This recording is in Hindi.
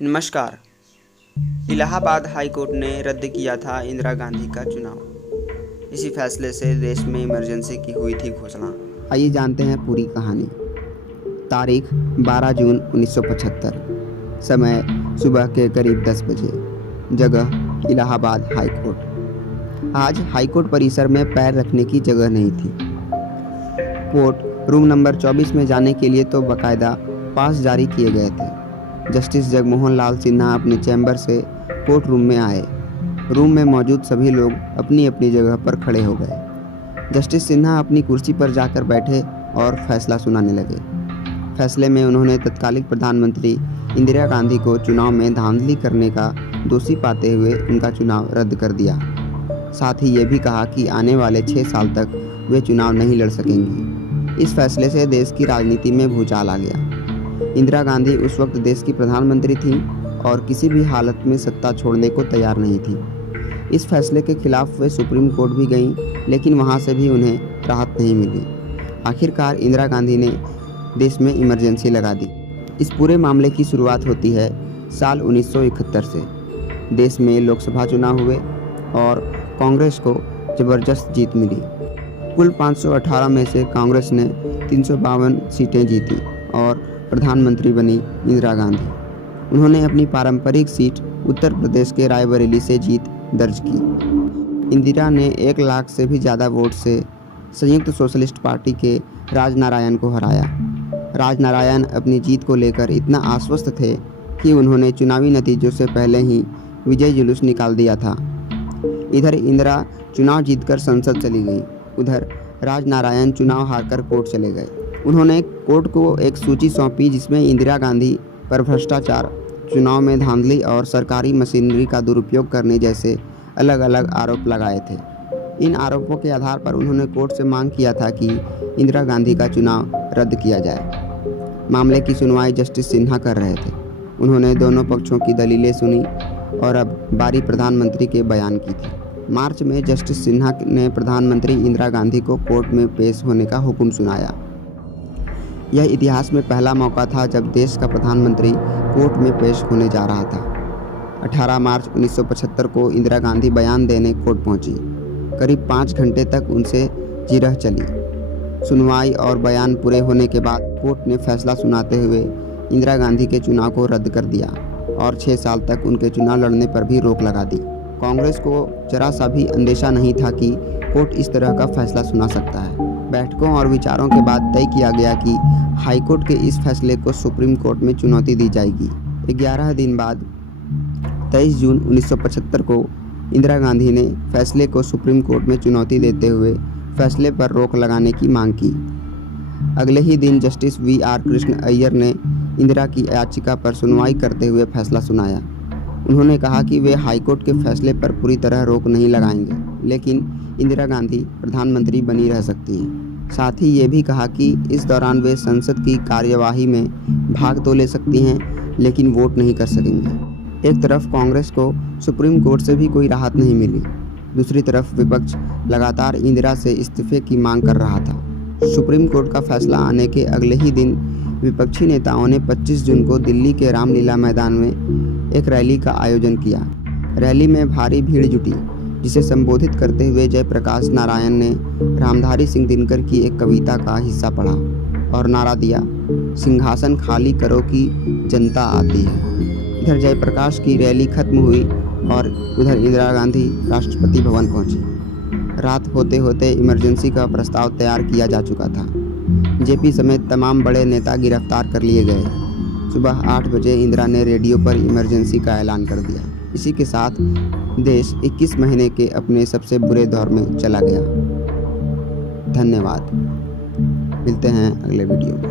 नमस्कार। इलाहाबाद हाई कोर्ट ने रद्द किया था इंदिरा गांधी का चुनाव। इसी फैसले से देश में इमरजेंसी की हुई थी घोषणा। आइए जानते हैं पूरी कहानी। तारीख 12 जून 1975, समय सुबह के करीब 10 बजे, जगह इलाहाबाद हाई कोर्ट। आज हाई कोर्ट परिसर में पैर रखने की जगह नहीं थी। कोर्ट रूम नंबर 24 में जाने के लिए तो बाकायदा पास जारी किए गए थे। जस्टिस जगमोहन लाल सिन्हा अपने चैम्बर से कोर्ट रूम में आए। रूम में मौजूद सभी लोग अपनी अपनी जगह पर खड़े हो गए। जस्टिस सिन्हा अपनी कुर्सी पर जाकर बैठे और फैसला सुनाने लगे। फैसले में उन्होंने तत्कालीन प्रधानमंत्री इंदिरा गांधी को चुनाव में धांधली करने का दोषी पाते हुए उनका चुनाव रद्द कर दिया। साथ ही ये भी कहा कि आने वाले 6 साल तक वे चुनाव नहीं लड़ सकेंगी। इस फैसले से देश की राजनीति में भूचाल आ गया। इंदिरा गांधी उस वक्त देश की प्रधानमंत्री थीं और किसी भी हालत में सत्ता छोड़ने को तैयार नहीं थी। इस फैसले के खिलाफ वे सुप्रीम कोर्ट भी गईं, लेकिन वहां से भी उन्हें राहत नहीं मिली। आखिरकार इंदिरा गांधी ने देश में इमरजेंसी लगा दी। इस पूरे मामले की शुरुआत होती है साल 1971 से। देश में लोकसभा चुनाव हुए और कांग्रेस को जबरदस्त जीत मिली। कुल 518 में से कांग्रेस ने 352 सीटें जीती और प्रधानमंत्री बनी इंदिरा गांधी। उन्होंने अपनी पारंपरिक सीट उत्तर प्रदेश के रायबरेली से जीत दर्ज की। इंदिरा ने 1 लाख से भी ज़्यादा वोट से संयुक्त सोशलिस्ट पार्टी के राजनारायण को हराया। राजनारायण अपनी जीत को लेकर इतना आश्वस्त थे कि उन्होंने चुनावी नतीजों से पहले ही विजय जुलूस निकाल दिया था। इधर इंदिरा चुनाव जीतकर संसद चली गई, उधर राजनारायण चुनाव हारकर कोर्ट चले गए। उन्होंने कोर्ट को एक सूची सौंपी जिसमें इंदिरा गांधी पर भ्रष्टाचार, चुनाव में धांधली और सरकारी मशीनरी का दुरुपयोग करने जैसे अलग अलग आरोप लगाए थे। इन आरोपों के आधार पर उन्होंने कोर्ट से मांग किया था कि इंदिरा गांधी का चुनाव रद्द किया जाए। मामले की सुनवाई जस्टिस सिन्हा कर रहे थे। उन्होंने दोनों पक्षों की दलीलें सुनी और अब बारी प्रधानमंत्री के बयान की थी। मार्च में जस्टिस सिन्हा ने प्रधानमंत्री इंदिरा गांधी को कोर्ट में पेश होने का हुक्म सुनाया। यह इतिहास में पहला मौका था जब देश का प्रधानमंत्री कोर्ट में पेश होने जा रहा था। 18 मार्च 1975 को इंदिरा गांधी बयान देने कोर्ट पहुंची। करीब 5 घंटे तक उनसे जिरह चली। सुनवाई और बयान पूरे होने के बाद कोर्ट ने फैसला सुनाते हुए इंदिरा गांधी के चुनाव को रद्द कर दिया और 6 साल तक उनके चुनाव लड़ने पर भी रोक लगा दी। कांग्रेस को जरा सा भी अंदेशा नहीं था कि कोर्ट इस तरह का फैसला सुना सकता है। बैठकों और विचारों के बाद तय किया गया कि हाईकोर्ट के इस फैसले को सुप्रीम कोर्ट में चुनौती दी जाएगी। 11 दिन बाद 23 जून 1975 को इंदिरा गांधी ने फैसले को सुप्रीम कोर्ट में चुनौती देते हुए फैसले पर रोक लगाने की मांग की। अगले ही दिन जस्टिस VR कृष्ण अय्यर ने इंदिरा की याचिका पर सुनवाई करते हुए फैसला सुनाया। उन्होंने कहा कि वे हाईकोर्ट के फैसले पर पूरी तरह रोक नहीं लगाएंगे, लेकिन इंदिरा गांधी प्रधानमंत्री बनी रह सकती हैं। साथ ही ये भी कहा कि इस दौरान वे संसद की कार्यवाही में भाग तो ले सकती हैं, लेकिन वोट नहीं कर सकेंगे। एक तरफ कांग्रेस को सुप्रीम कोर्ट से भी कोई राहत नहीं मिली, दूसरी तरफ विपक्ष लगातार इंदिरा से इस्तीफे की मांग कर रहा था। सुप्रीम कोर्ट का फैसला आने के अगले ही दिन विपक्षी नेताओं ने 25 जून को दिल्ली के रामलीला मैदान में एक रैली का आयोजन किया। रैली में भारी भीड़ जुटी, जिसे संबोधित करते हुए जयप्रकाश नारायण ने रामधारी सिंह दिनकर की एक कविता का हिस्सा पढ़ा और नारा दिया, सिंहासन खाली करो कि जनता आती है। इधर जयप्रकाश की रैली खत्म हुई और उधर इंदिरा गांधी राष्ट्रपति भवन पहुंची। रात होते होते इमरजेंसी का प्रस्ताव तैयार किया जा चुका था। जेपी समेत तमाम बड़े नेता गिरफ्तार कर लिए गए। सुबह 8 बजे इंदिरा ने रेडियो पर इमरजेंसी का ऐलान कर दिया। इसी के साथ देश 21 महीने के अपने सबसे बुरे दौर में चला गया। धन्यवाद। मिलते हैं अगले वीडियो में।